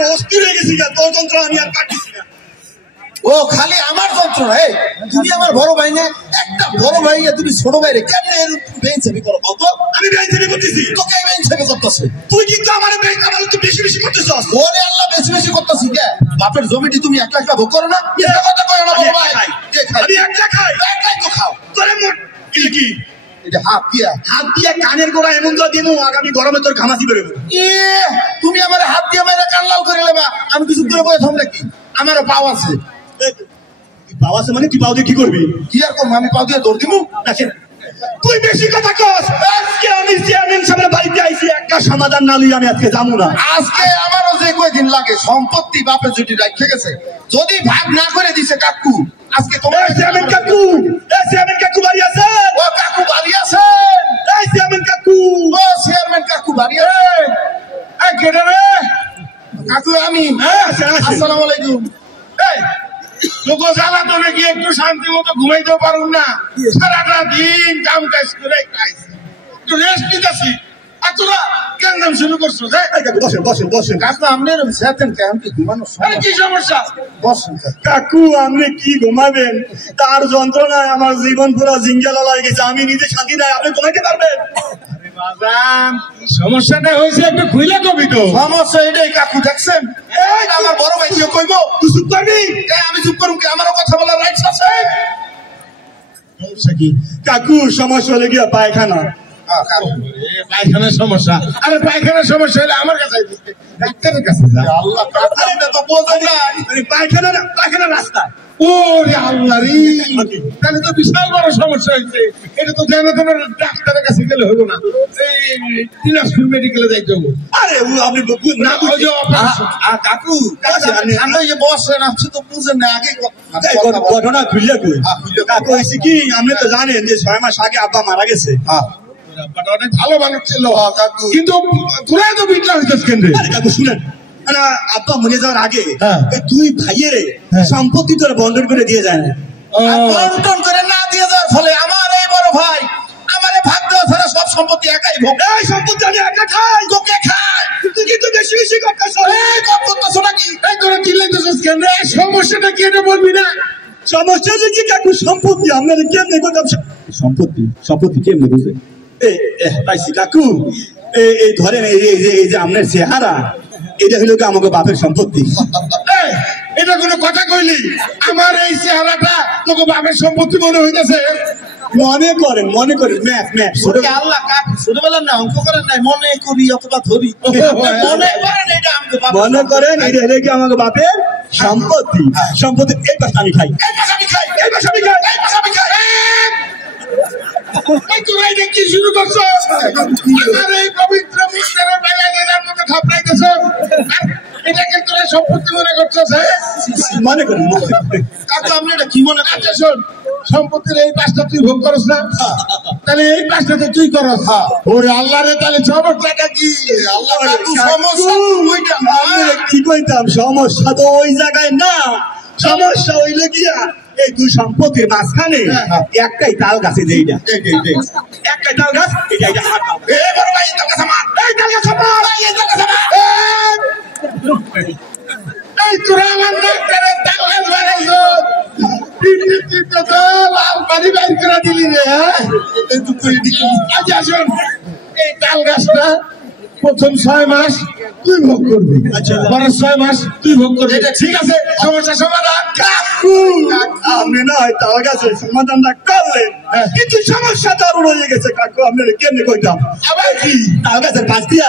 আমার অস্থির হয়ে গেছি, তোর যন্ত্রণা আমি আর কাটতেছি না। ও খালি আমার যন্ত্রণা? তুমি আমার বড় ভাই না, একটা বড় ভাই তুমি ছোট ভাইরে কেমনে বেইনসাফি করো? কত আমি বেইনসাফি করতেছি? তোকে বেইনসাফি করতেছে? তুই কিন্তু আমার বেশি বেশি করতেছস। ওরে আল্লাহ, বেশি বেশি করতেছি কে? বাপের জমিটি তুমি একলা একলা ভোগ করো না? কথা কয় না বড় ভাই। আমি একলা খাই? একলাই তো খাও। তোরে মোট কি এটা হাত দিয়া কানের গোড়া এমন তো দিমু আগামী গরমে তোর ঘামাচি বের হবে। তুমি আমার হাত দিয়ে মেরে কান লাল করে নেবা, আমি কিছু করে বলে থাম নাকি? আমারও পাও আছে। পাও আছে মানে তুই পাও দিয়ে কি করবি? কি আর করবো, আমি পাও দিয়ে দৌড় দিমু? তুই বেশি কথা কস। আজকে আমি চেয়ারম্যান সাহেবের বাড়িতে আইছি, একটা সমাধান না লই আমি আজকে যাবো না। আজকে আমারও যে কয়দিন লাগে, সম্পত্তি বাপের জুটি রাখে গেছে, যদি ভাগ না করে দিছে কাকু, আজকে তোমার চেয়ারম্যান কাকু, চেয়ারম্যান কাকু বাড়ি আছেন? ও কাকু বাড়ি আছেন? চেয়ারম্যান কাকু, ও চেয়ারম্যান কাকু বাড়ি আছেন? এই কেডা রে? কাকু আমি। আসসালামু আলাইকুম। তোকে জ্বালা তো নাকি একটু শান্তি মতো ঘুমাইতেও পারুন না, সারাটা দিন কাম কাজ করে একটু রেস্ট নিতেছি, আর তোরা কেন শুরু করছো? বসেন বসেন বসেন। কাকু আপনি সেতেন কেন? কি ঘুমানো কি সমস্যা? বসেন কাকু, আপনি কি ঘুমাবেন? তার যন্ত্রণায় আমার জীবন পুরো জিঙ্গেলা লাগে গেছে, আমি নিজে শান্তি নাই, আপনি ঘুমাইতে পারবেন? সমস্যাটা হয়েছে একটু খুইলে কবি তো। সমস্যা এটাই কাকু, দেখছেন আমার বড় ভাই কেউ কইব? তুই চুপ করবি? আমি চুপ করুন কি? আমারও কথা বলার রাইটস আছে। সমস্যা কি কাকু? সমস্যা হলে গিয়া পায়খানা। পায়খানার সমস্যা? আরে পায়খানার সমস্যা হলে আমার কাছে ডাক্তারের কাছে যা। আল্লাহ, তো বোঝা যায় পায়খানা না, পায়খানা রাস্তা। ওরে আল্লাহ রে, তাহলে তো বিশাল বড় সমস্যা হয়েছে। এটা তো যেন তেন ডাক্তারের কাছে গেলে হবো না, দিনাজপুর মেডিকেলে যাইতে হবো। আরে আপনি না কাকু বসেন, আপনি তো বুঝেন না আগে ঘটনা খুললে কই? কাকু হয়েছে কি, আপনি তো জানেন যে 6 মাস আগে আব্বা মারা গেছে। অনেক ভালো মানুষ ছিল কাকু, কিন্তু তোরা তো বিটলা হইতেছ কেন? কাকু শুনেন, আব্বা মরে যাওয়ার আগে দুই ভাইয়ের সম্পত্তি তোর বন্টন করে দিয়ে যায় না। বন্টন করে না দিয়ে দেওয়ার ফলে আমার এই বড় ভাই আমারে ভাগ দেওয়া ছাড়া সব সম্পত্তি একাই ভোগ। এই সম্পত্তি আমি একা খাই। তোকে খাই? তুই কিন্তু বেশি বেশি করতেছ। করতেছ নাকি? এই তোরা চিল্লাইতেছিস কেন? সমস্যাটা কি এটা বলবি না? সমস্যা যে কি কাকু, সম্পত্তি আপনারা কেমনে করতাম? সম্পত্তি সম্পত্তি কেমনে বুঝে? পাইছি কাকু, এই ধরেন এই যে আপনার চেহারা, এটা হলো কি আমাকে বাপের সম্পত্তি। এটা কোনো কথা কইলি? আমার এই চেহারাটা তোকে বাপের সম্পত্তি মনে হইতেছে? মনে করেন ম্যাপ আল্লাহ, কাকু ছোটবেলার না অঙ্ক করেন নাই, মনে করি অথবা ধরি, মনে করেন এটা হলো কি আমাকে বাপের সম্পত্তি। সম্পত্তি এই পাশে আমি খাই, এই পাশে আমি খাই, এই পাশে আমি খাই, এই পাশে আমি খাই। তোরা এটা কি শুরু করছো? আমার এই পবিত্র মুখের বেলা দিনের মতো খাপড়াইতেছ, এটাকে তোরা সম্পত্তি মনে করছিস? মনে করেন কাকু আপনি এটা কি মনে আচ্ছা শোন, সম্পত্তির এই পাঁচটা তুই ভোগ করস না, তাহলে এই পাঁচটা তো তুই করস। ওরে আল্লাহ রে, তাহলে সমস্যাটা কি? আল্লাহ, কাকু সমস্যা ওইটা না। কি কইতাম, সমস্যা তো ওই জায়গায় না, সমস্যা হইলে গিয়া এই দুই সম্পত্তির মাঝখানে একটাই তাল গাছ। একটাই তাল গাছ, এটা হাত। বড় ভাই তাল গাছ আমার, এই তাল গাছ আমার, এই তাল গাছ আমার। এই তোরা আমার ডাক্তারের তাল গাছ বানাইছ, বাড়ি বাইর করে দিলি রে। আচ্ছা শোন, এই তাল গাছটা প্রথম 6 মাস তুই ভোগ করবি, পরের 6 মাস তুই ভোগ করবি, ঠিক আছে? সমস্যা সমাধান। কাকু, আপনি না হয় তাল গাছের সমাধানটা করলেন, কিন্তু সমস্যা দারুণ হয়ে গেছে কাকু। আপনারা কেমনে কইতাম? আবার কি? তাল গাছের পাশ দিয়া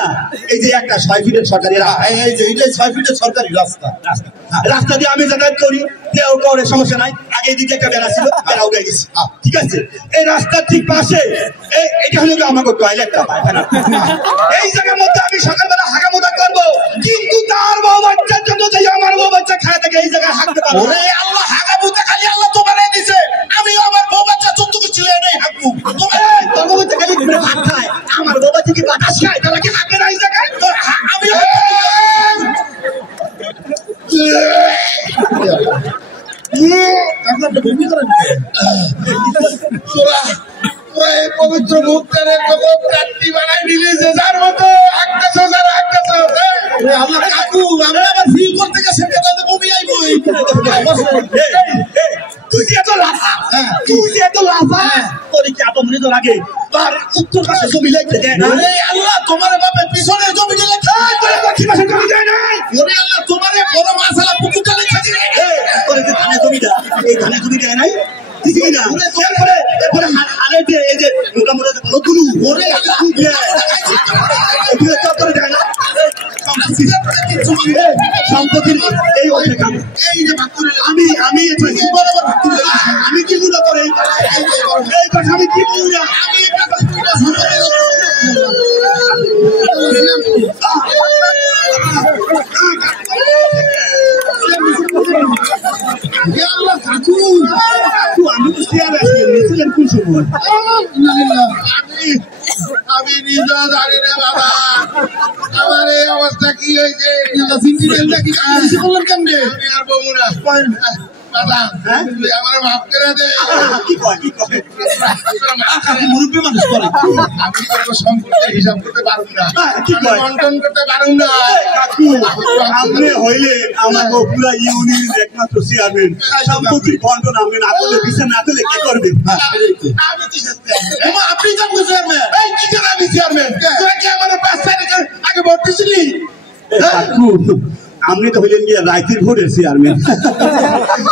এই যে একটা 6 ফিটের সরকারি এই যে এইটাই 6 ফিটের সরকারি রাস্তা, রাস্তা দিয়ে আমি যাতায়াত করি, কেউ করে সমস্যা নাই। আগে এদিকে একটা বেড়া ছিল, বেড়া উঠে গেছি, ঠিক আছে? এই রাস্তার ঠিক পাশে এটা হলো আমাকে টয়লেটটা, পায়খানা। এই জায়গার মধ্যে আমি সকালবেলা হাগামোদা করবো, কিন্তু তার বউ বাচ্চার জন্য যে আমার বউ বাচ্চা খায় থাকে এই জায়গায় হাঁকতে পারবো। ওরে আল্লাহ, হাগামুতে খালি আল্লাহ তোমারে দিছে, আমি আমার বউ বাচ্চা যতটুকু ছিল এটাই হাঁকবো। তোর বউ বাচ্চা খালি ভাত খায়, আমার বউ বাচ্চা কি বাতাস খায়? তারা কি হাঁকবে না এই জায়গায়? আমি পবিত্র মুখটারে প্রার্থী বানাই দিলি যে যার মতো হাঁকতেছ, যারা হাঁকতেছ। ওরে আল্লাহ কাকু আমি আবার ফিল করতে গেছে কেদাতে বমি আইবো তুই যে এত লাফা তুই যে এত লাফা তোর কি এত মৃত লাগে তার উত্তর পাশে জমি লাগতে দেয় না ওরে আল্লাহ তোমার বাপে পিছনে জমি দিলে তোর দক্ষিণ পাশে জমি দেয় না ওরে আল্লাহ তোমার বড় মাছালা পুকুরটা লেখা দিলে তোর যে ধানে জমি দেয় এই ধানে জমি দেয় নাই ঠিক না এরপরে হালে যে এই যে মোটামুটি ভালো গুরু ওরে আল্লাহ এগুলো তো করে দেয় না সম্পত্তির এই অপেক্ষা আমি আমি আমি কি গুলো করে এই কথা আমি কি বলি না আমি কাকু আমি তো শেয়ার আছি নিয়েছিলেন কোন সময় আমি নিজেও জানি রে বাবা আমার এই অবস্থা কি হয়েছে বললেন কেমনে আমি আর বলবো না দাদা তুই আমার মাফ করে দে কি কয় কি কয় মুরব্বী মানুষ করে আমি তোর সম্পর্কে হিসাব করতে পারব না কি কয় বন্টন করতে পারব না কাকু আপনি হইলে আমাকে পুরা ইউনিয়ন একমাত্র চেয়ারম্যান সম্পত্তির বন্টন আপনি না করলে বিচার না করলে কি করবেন আমি কি আপনি কেমন চেয়ারম্যান এই কি করে আমি চেয়ারম্যান তোরা কি আমার 5 তারিখ আগে ভোট দিছিলি কাকু আপনি তো হইলেন গিয়ে রাইতের ভোটের চেয়ারম্যান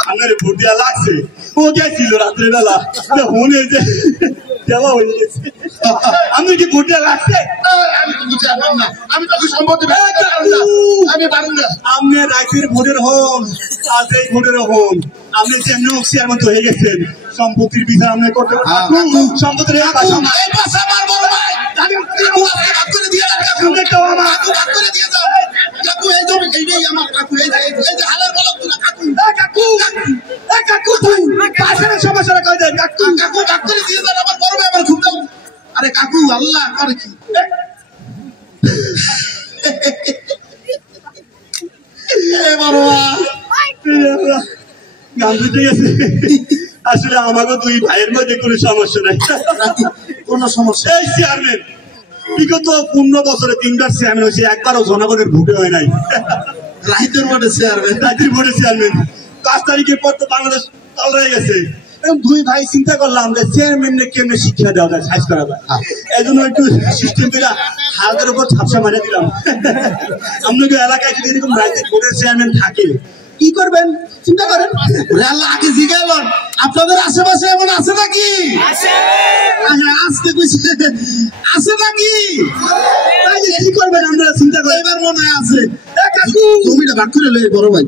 আপনার ভোট দেওয়া লাগছে ও গেছিল রাত্রের বেলা মনে যে দেওয়া হয়ে গেছে আপনি কি ভোট দেওয়া লাগছে আমি তো চেয়ারম্যান না আমি তো সম্পত্তি আমি পারব না আপনি রাইতের ভোটের হন আজ এই ভোটের হন আপনি যেমন চেয়ারম্যান তো হয়ে গেছেন সম্পত্তির বিচার আপনি করতে সম্পত্তির এই পাশা আমার বড় ভাই আমি ভাগ করে দিয়ে দাও কাকু দিয়ে দাও কাকু এই জমি এইটাই আমার কাকু এই যে হালার বলক না কাকু কাকু তুই পাশের সমস্যাটা কই দেন কাকু কাকু ভাগ করে দিয়ে দাও আমার বড় ভাই আমার খুব দাও আরে কাকু আল্লাহ করে কি এ বড় গান দিতে গেছে আসলে আমাকে দুই ভাইয়ের মধ্যে কোনো সমস্যা নাই কোন সমস্যা এই চেয়ারম্যান বিগত 15 বছরে 3বার চেয়ারম্যান হয়েছে একবারও জনগণের ভোটে হয় নাই রাইতের বড় চেয়ারম্যান রাজ্যের ভোটে চেয়ারম্যান 5 তারিখের পর তো বাংলাদেশ তলায় গেছে এখন দুই ভাই চিন্তা করলাম যে চেয়ারম্যানকে কেমনে শিক্ষা দেওয়া যায় সাইজ করা যায় এই জন্য একটু সিস্টেম করে হালকার উপর ঝাপসা মারিয়ে দিলাম আপনাকে এলাকায় যদি এরকম রাজ্যের ভোটের চেয়ারম্যান থাকে কি করবেন চিন্তা করেন আল্লাহ আগে জিজ্ঞাসা আপনাদের আশেপাশে এমন আছে নাকি আজকে আছে নাকি কি করবেন আপনারা চিন্তা করেন এবার মনে হয় আছে কাকু জমিটা ভাগ করে লই বড় ভাই